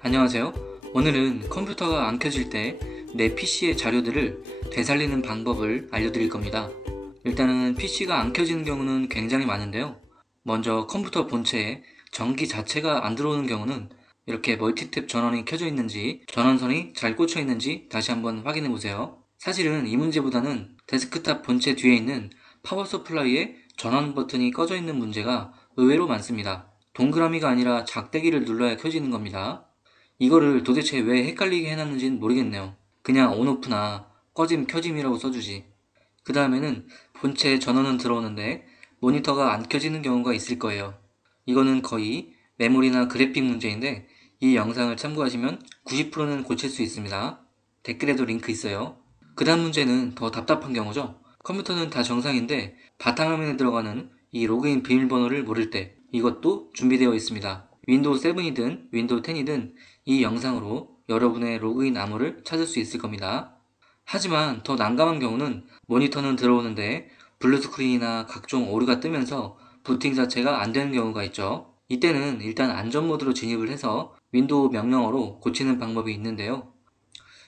안녕하세요. 오늘은 컴퓨터가 안 켜질 때 내 PC의 자료들을 되살리는 방법을 알려드릴 겁니다. 일단은 PC가 안 켜지는 경우는 굉장히 많은데요. 먼저 컴퓨터 본체에 전기 자체가 안 들어오는 경우는 이렇게 멀티탭 전원이 켜져 있는지 전원선이 잘 꽂혀 있는지 다시 한번 확인해 보세요. 사실은 이 문제보다는 데스크탑 본체 뒤에 있는 파워 서플라이에 전원 버튼이 꺼져 있는 문제가 의외로 많습니다. 동그라미가 아니라 작대기를 눌러야 켜지는 겁니다. 이거를 도대체 왜 헷갈리게 해놨는지는 모르겠네요. 그냥 온오프나 꺼짐 켜짐이라고 써주지. 그 다음에는 본체 전원은 들어오는데 모니터가 안 켜지는 경우가 있을 거예요. 이거는 거의 메모리나 그래픽 문제인데 이 영상을 참고하시면 90%는 고칠 수 있습니다. 댓글에도 링크 있어요. 그 다음 문제는 더 답답한 경우죠. 컴퓨터는 다 정상인데 바탕화면에 들어가는 이 로그인 비밀번호를 모를 때 이것도 준비되어 있습니다. 윈도우 7이든 윈도우 10이든 이 영상으로 여러분의 로그인 암호를 찾을 수 있을 겁니다. 하지만 더 난감한 경우는 모니터는 들어오는데 블루 스크린이나 각종 오류가 뜨면서 부팅 자체가 안 되는 경우가 있죠. 이때는 일단 안전 모드로 진입을 해서 윈도우 명령어로 고치는 방법이 있는데요.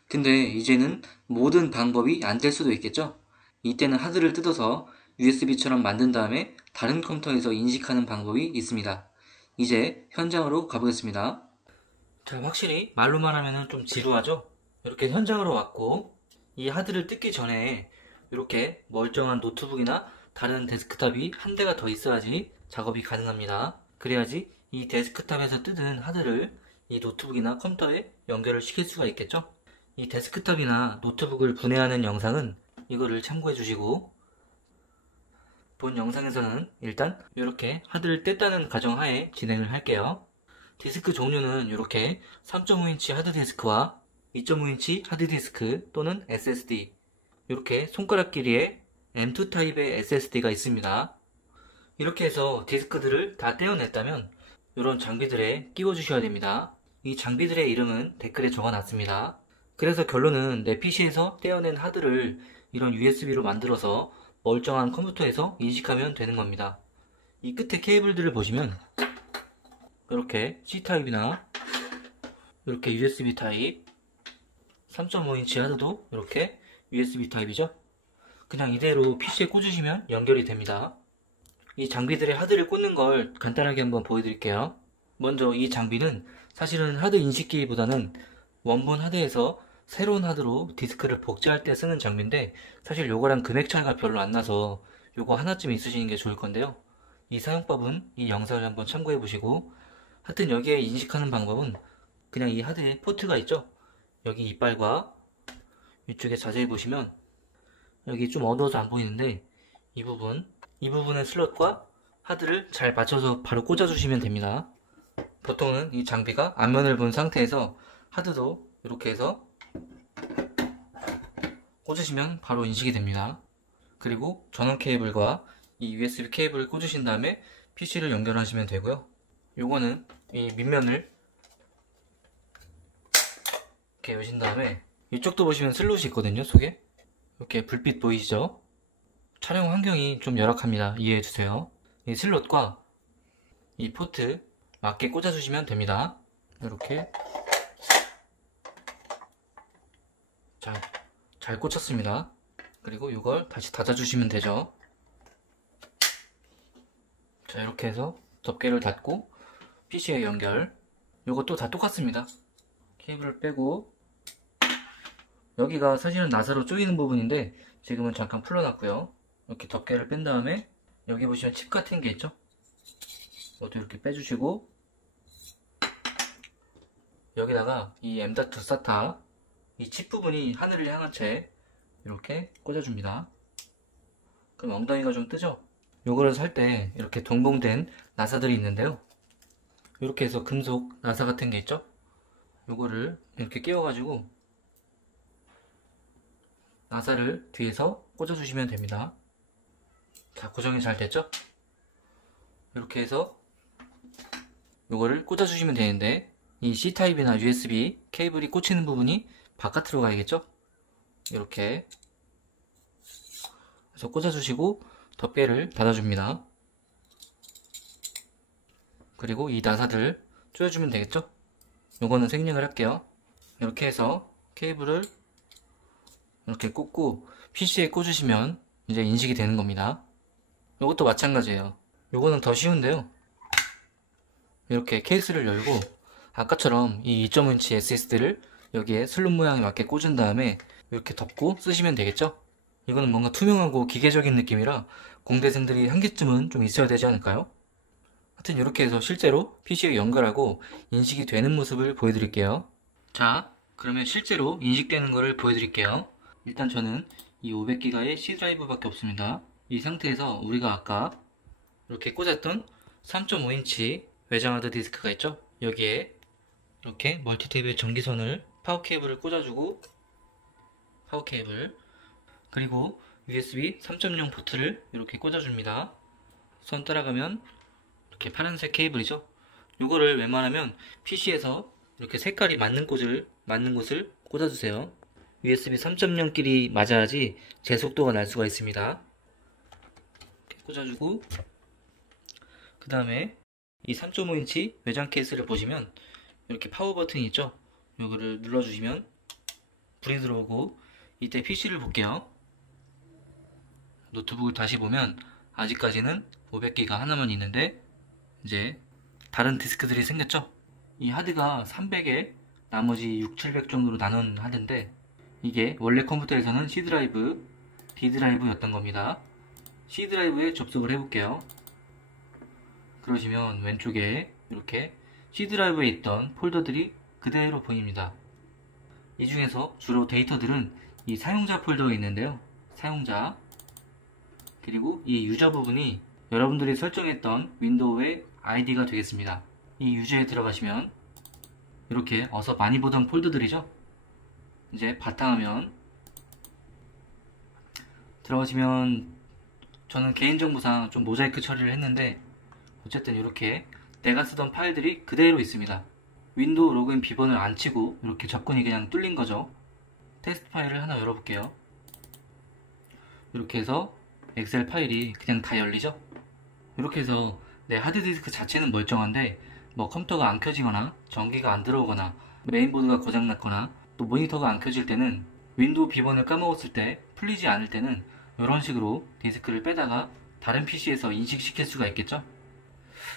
근데 이제는 모든 방법이 안 될 수도 있겠죠? 이때는 하드를 뜯어서 USB처럼 만든 다음에 다른 컴퓨터에서 인식하는 방법이 있습니다. 이제 현장으로 가보겠습니다. 자, 확실히 말로만 하면 좀 지루하죠? 이렇게 현장으로 왔고 이 하드를 뜯기 전에 이렇게 멀쩡한 노트북이나 다른 데스크탑이 한 대가 더 있어야지 작업이 가능합니다. 그래야지 이 데스크탑에서 뜯은 하드를 이 노트북이나 컴퓨터에 연결을 시킬 수가 있겠죠? 이 데스크탑이나 노트북을 분해하는 영상은 이거를 참고해 주시고 본 영상에서는 일단 이렇게 하드를 뗐다는 가정하에 진행을 할게요. 디스크 종류는 이렇게 3.5인치 하드디스크와 2.5인치 하드디스크 또는 SSD 이렇게 손가락 길이의 M2 타입의 SSD가 있습니다. 이렇게 해서 디스크들을 다 떼어냈다면 이런 장비들에 끼워 주셔야 됩니다. 이 장비들의 이름은 댓글에 적어놨습니다. 그래서 결론은 내 PC에서 떼어낸 하드를 이런 USB로 만들어서 멀쩡한 컴퓨터에서 인식하면 되는 겁니다. 이 끝에 케이블들을 보시면 이렇게 C타입이나 이렇게 USB 타입 3.5인치 하드도 이렇게 USB 타입이죠. 그냥 이대로 PC에 꽂으시면 연결이 됩니다. 이 장비들의 하드를 꽂는 걸 간단하게 한번 보여드릴게요. 먼저 이 장비는 사실은 하드 인식기보다는 원본 하드에서 새로운 하드로 디스크를 복제할 때 쓰는 장비인데 사실 요거랑 금액 차이가 별로 안 나서 요거 하나쯤 있으시는 게 좋을 건데요. 이 사용법은 이 영상을 한번 참고해 보시고 하여튼 여기에 인식하는 방법은 그냥 이 하드에 포트가 있죠. 여기 이빨과 이쪽에 자세히 보시면 여기 좀 어두워서 안 보이는데 이 부분의 슬롯과 하드를 잘 맞춰서 바로 꽂아주시면 됩니다. 보통은 이 장비가 앞면을 본 상태에서 하드도 이렇게 해서 꽂으시면 바로 인식이 됩니다. 그리고 전원 케이블과 이 USB 케이블을 꽂으신 다음에 PC를 연결하시면 되고요. 요거는 이 밑면을 이렇게 여신 다음에 이쪽도 보시면 슬롯이 있거든요. 속에 이렇게 불빛 보이시죠? 촬영 환경이 좀 열악합니다. 이해해주세요. 이 슬롯과 이 포트 맞게 꽂아주시면 됩니다. 이렇게 잘 꽂혔습니다. 그리고 이걸 다시 닫아주시면 되죠. 자, 이렇게 해서 덮개를 닫고 PC에 연결. 이것도 다 똑같습니다. 케이블을 빼고 여기가 사실은 나사로 조이는 부분인데 지금은 잠깐 풀어놨고요. 이렇게 덮개를 뺀 다음에 여기 보시면 칩 같은 게 있죠? 이것도 이렇게 빼주시고 여기다가 이 M.2 SATA 이 칩 부분이 하늘을 향한 채 이렇게 꽂아줍니다. 그럼 엉덩이가 좀 뜨죠? 요거를 살 때 이렇게 동봉된 나사들이 있는데요. 이렇게 해서 금속 나사 같은 게 있죠? 요거를 이렇게 끼워가지고 나사를 뒤에서 꽂아주시면 됩니다. 자, 고정이 잘 됐죠? 이렇게 해서 요거를 꽂아주시면 되는데 이 C타입이나 USB 케이블이 꽂히는 부분이 바깥으로 가야겠죠? 이렇게 해서 꽂아주시고 덮개를 닫아줍니다. 그리고 이 나사들 조여주면 되겠죠? 요거는 생략을 할게요. 이렇게 해서 케이블을 이렇게 꽂고 PC에 꽂으시면 이제 인식이 되는 겁니다. 요것도 마찬가지예요. 요거는 더 쉬운데요. 이렇게 케이스를 열고 아까처럼 이 2.5인치 SSD를 여기에 슬롯 모양에 맞게 꽂은 다음에 이렇게 덮고 쓰시면 되겠죠? 이거는 뭔가 투명하고 기계적인 느낌이라 공대생들이 한 개쯤은 좀 있어야 되지 않을까요? 하여튼 이렇게 해서 실제로 PC에 연결하고 인식이 되는 모습을 보여드릴게요. 자, 그러면 실제로 인식되는 거를 보여드릴게요. 일단 저는 이 500기가의 C 드라이브밖에 없습니다. 이 상태에서 우리가 아까 이렇게 꽂았던 3.5인치 외장 하드디스크가 있죠? 여기에 이렇게 멀티탭의 전기선을 파워 케이블을 꽂아주고 파워 케이블 그리고 USB 3.0 포트를 이렇게 꽂아줍니다. 선 따라가면 이렇게 파란색 케이블이죠. 요거를 웬만하면 PC에서 이렇게 색깔이 맞는 곳을 꽂아주세요. USB 3.0끼리 맞아야지 제속도가 날 수가 있습니다. 이렇게 꽂아주고 그 다음에 이 3.5인치 외장 케이스를 보시면 이렇게 파워 버튼이 있죠. 요거를 눌러주시면 불이 들어오고 이때 PC를 볼게요. 노트북을 다시 보면 아직까지는 500기가 하나만 있는데 이제 다른 디스크들이 생겼죠. 이 하드가 300에 나머지 6, 700 정도로 나눈 하드인데 이게 원래 컴퓨터에서는 C 드라이브, D 드라이브였던 겁니다. C 드라이브에 접속을 해볼게요. 그러시면 왼쪽에 이렇게 C 드라이브에 있던 폴더들이 그대로 보입니다. 이 중에서 주로 데이터들은 이 사용자 폴더에 있는데요. 사용자 그리고 이 유저 부분이 여러분들이 설정했던 윈도우의 아이디가 되겠습니다. 이 유저에 들어가시면 이렇게 어서 많이 보던 폴더들이죠. 이제 바탕화면 들어가시면 저는 개인정보상 좀 모자이크 처리를 했는데 어쨌든 이렇게 내가 쓰던 파일들이 그대로 있습니다. 윈도우 로그인 비번을 안 치고 이렇게 접근이 그냥 뚫린 거죠. 테스트 파일을 하나 열어볼게요. 이렇게 해서 엑셀 파일이 그냥 다 열리죠. 이렇게 해서 내 하드디스크 자체는 멀쩡한데 뭐 컴퓨터가 안 켜지거나 전기가 안 들어오거나 메인보드가 고장났거나 또 모니터가 안 켜질 때는 윈도우 비번을 까먹었을 때 풀리지 않을 때는 이런 식으로 디스크를 빼다가 다른 PC에서 인식시킬 수가 있겠죠.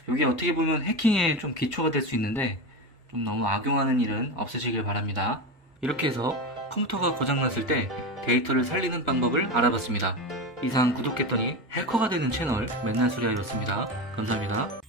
이게 어떻게 보면 해킹에 좀 기초가 될 수 있는데 좀 너무 악용하는 일은 없으시길 바랍니다. 이렇게 해서 컴퓨터가 고장났을 때 데이터를 살리는 방법을 알아봤습니다. 이상 구독했더니 해커가 되는 채널 맨날 소리하였습니다. 감사합니다.